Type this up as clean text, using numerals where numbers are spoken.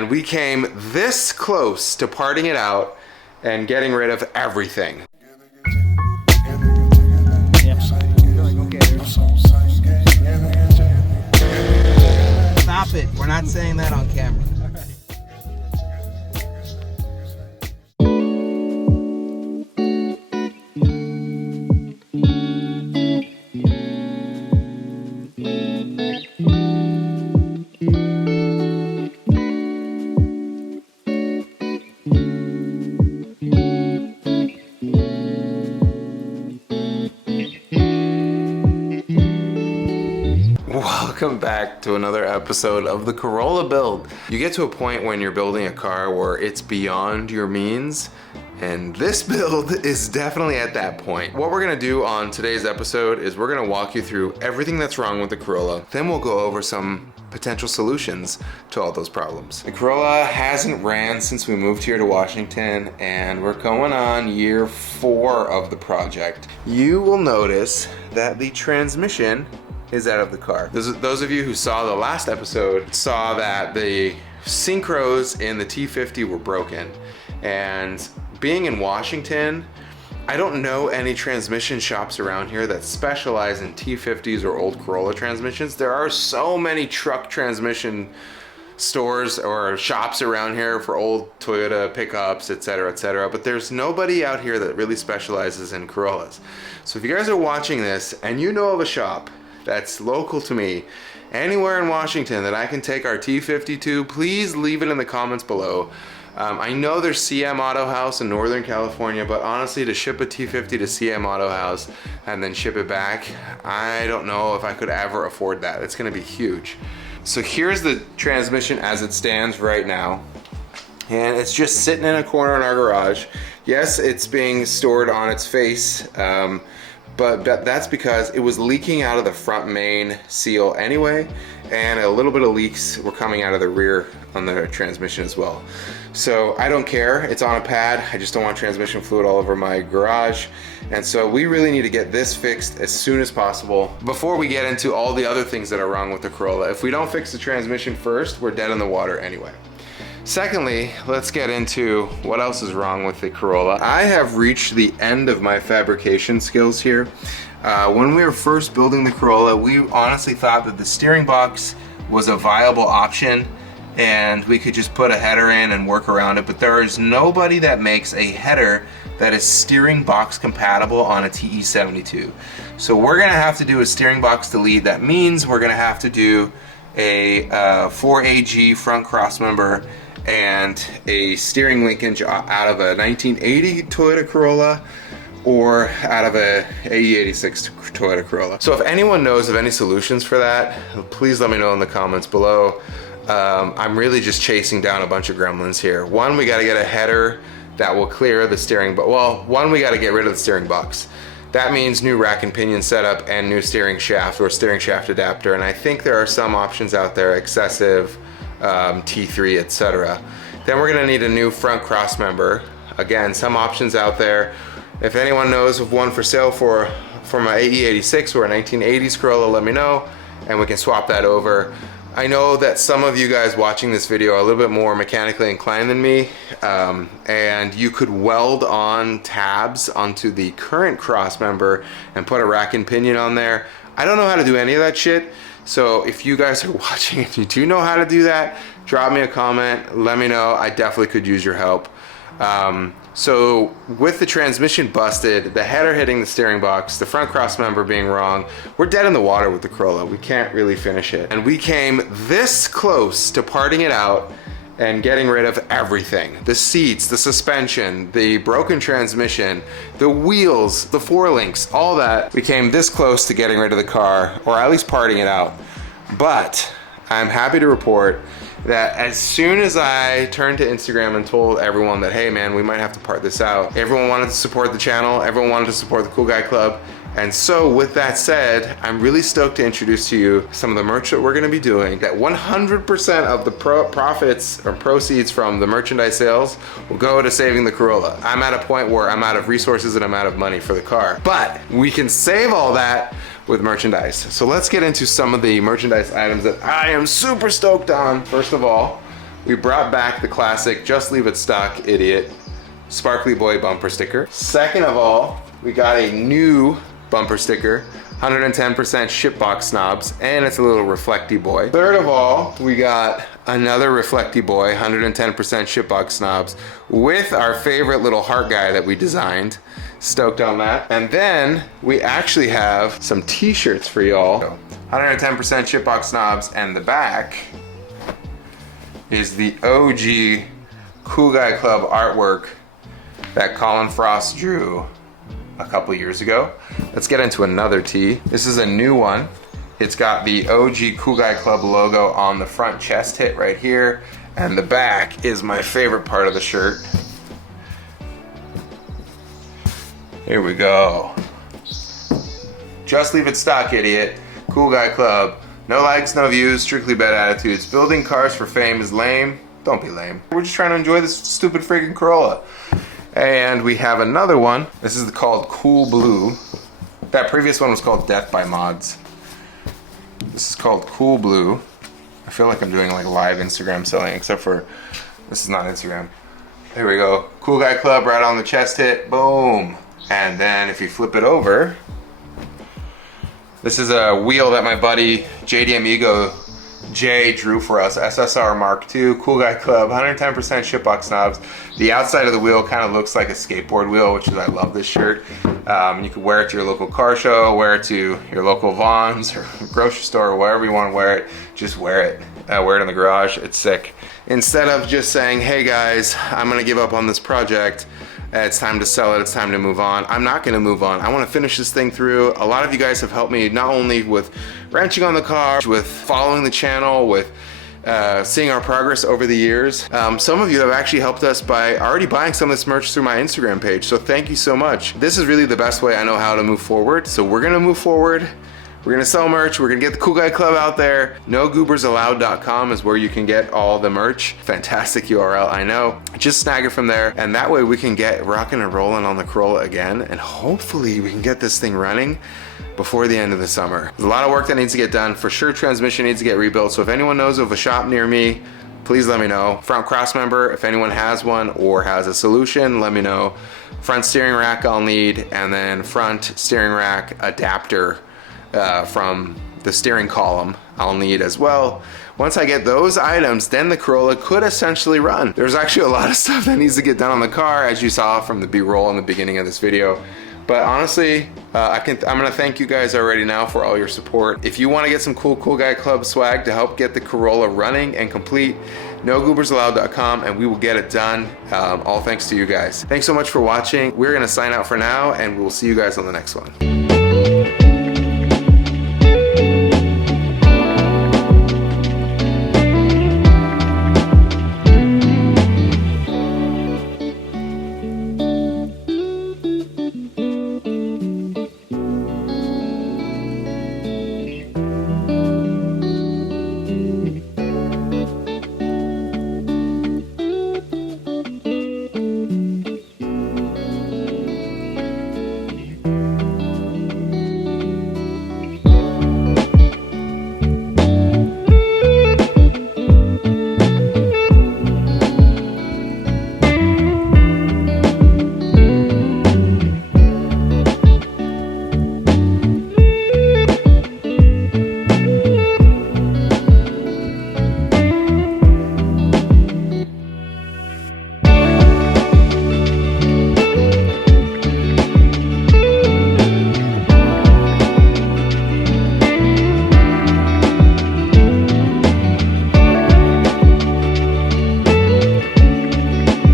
And we came this close to parting it out and getting rid of everything. Stop it. We're not saying that on camera. Welcome back to another episode of the Corolla build. You get to a point when you're building a car where it's beyond your means, and this build is definitely at that point. What we're gonna do on today's episode is we're gonna walk you through everything that's wrong with the Corolla. Then we'll go over some potential solutions to all those problems. The Corolla hasn't ran since we moved here to Washington, and we're going on year 4 of the project. You will notice that the transmission is out of the car. Those of you who saw the last episode saw that the synchros in the T50 were broken. And being in Washington, I don't know any transmission shops around here that specialize in T50s or old Corolla transmissions. There are so many truck transmission stores or shops around here for old Toyota pickups, etc., but there's nobody out here that really specializes in Corollas. So if you guys are watching this and you know of a shop that's local to me, anywhere in Washington that I can take our T50 to, please leave it in the comments below. I know there's CM Auto House in Northern California, but honestly, to ship a T50 to CM Auto House and then ship it back, I don't know if I could ever afford that. It's gonna be huge. So here's the transmission as it stands right now. And it's just sitting in a corner in our garage. Yes, it's being stored on its face, but that's because it was leaking out of the front main seal anyway, and a little bit of leaks were coming out of the rear on the transmission as well. So I don't care, it's on a pad, I just don't want transmission fluid all over my garage. And so we really need to get this fixed as soon as possible before we get into all the other things that are wrong with the Corolla. If we don't fix the transmission first, we're dead in the water anyway. Secondly, let's get into what else is wrong with the Corolla. I have reached the end of my fabrication skills here. When we were first building the Corolla, we honestly thought that the steering box was a viable option and we could just put a header in and work around it, but there is nobody that makes a header that is steering box compatible on a TE72. So we're gonna have to do a steering box delete. That means we're gonna have to do a 4AG front crossmember and a steering linkage out of a 1980 Toyota Corolla or out of a AE86 Toyota Corolla. So if anyone knows of any solutions for that, please let me know in the comments below. I'm really just chasing down a bunch of gremlins here. One, we gotta get a header that will clear the steering, but well, one, we gotta get rid of the steering box. That means new rack and pinion setup and new steering shaft or steering shaft adapter. And I think there are some options out there, excessive, T3, etc. Then we're gonna need a new front cross member. Again, some options out there. If anyone knows of one for sale for my AE86 or a 1980s Corolla, let me know and we can swap that over. I know that some of you guys watching this video are a little bit more mechanically inclined than me, and you could weld on tabs onto the current cross member and put a rack and pinion on there. I don't know how to do any of that shit, so if you guys are watching and you do know how to do that, drop me a comment, let me know. I definitely could use your help. So with the transmission busted, the header hitting the steering box, the front cross member being wrong, we're dead in the water with the Corolla. We can't really finish it. And we came this close to parting it out and getting rid of everything. The seats, the suspension, the broken transmission, the wheels, the forelinks, all that. We came this close to getting rid of the car, or at least parting it out. But I'm happy to report that as soon as I turned to Instagram and told everyone that, hey man, we might have to part this out, everyone wanted to support the channel, everyone wanted to support the Cool Guy Club. And so with that said, I'm really stoked to introduce to you some of the merch that we're gonna be doing, that 100% of the profits or proceeds from the merchandise sales will go to saving the Corolla. I'm at a point where I'm out of resources and I'm out of money for the car, but we can save all that with merchandise. So let's get into some of the merchandise items that I am super stoked on. First of all, we brought back the classic Just Leave It Stock Idiot Sparkly Boy bumper sticker. Second of all, we got a new bumper sticker, 110% shipbox snobs, and it's a little reflecty boy. Third of all, we got another reflecty boy, 110% shipbox snobs, with our favorite little heart guy that we designed. Stoked on that. And then we actually have some t-shirts for y'all. 110% shipbox snobs, and the back is the OG Cool Guy Club artwork that Colin Frost drew a couple years ago. Let's get into another tee. This is a new one. It's got the OG Cool Guy Club logo on the front chest hit right here, and the back is my favorite part of the shirt. Here we go. Just leave it stock, idiot. Cool Guy Club. No likes, no views, strictly bad attitudes. Building cars for fame is lame. Don't be lame. We're just trying to enjoy this stupid freaking Corolla. And we have another one. This is called Cool Blue. That previous one was called Death by Mods. This is called Cool Blue. I feel like I'm doing like live Instagram selling, except for this is not Instagram. Here we go. Cool Guy Club right on the chest hit. Boom. And then if you flip it over, this is a wheel that my buddy JD Amigo Jay drew for us, SSR Mark II, Cool Guy Club, 110% shipbox knobs. The outside of the wheel kind of looks like a skateboard wheel, which is, I love this shirt. You can wear it to your local car show, wear it to your local Vons or grocery store, or wherever you want to wear it. Just wear it. Wear it in the garage. It's sick. Instead of just saying, hey guys, I'm gonna give up on this project, it's time to sell it, it's time to move on. I'm not gonna move on. I wanna finish this thing through. A lot of you guys have helped me not only with wrenching on the car, with following the channel, with seeing our progress over the years. Some of you have actually helped us by already buying some of this merch through my Instagram page, so thank you so much. This is really the best way I know how to move forward, so we're gonna move forward. We're gonna sell merch, we're gonna get the Cool Guy Club out there. NoGoobersAllowed.com is where you can get all the merch. Fantastic URL, I know. Just snag it from there, and that way we can get rocking and rolling on the Corolla again, and hopefully we can get this thing running before the end of the summer. There's a lot of work that needs to get done. For sure, transmission needs to get rebuilt, so if anyone knows of a shop near me, please let me know. Front cross member, if anyone has one or has a solution, let me know. Front steering rack I'll need, and then front steering rack adapter from the steering column I'll need as well. Once I get those items, then the Corolla could essentially run. There's actually a lot of stuff that needs to get done on the car, as you saw from the B-roll in the beginning of this video. But honestly, I'm gonna thank you guys already now for all your support. If you wanna get some cool Guy Club swag to help get the Corolla running and complete, NoGoobersAllowed.com, and we will get it done. All thanks to you guys. Thanks so much for watching. We're gonna sign out for now, and we'll see you guys on the next one.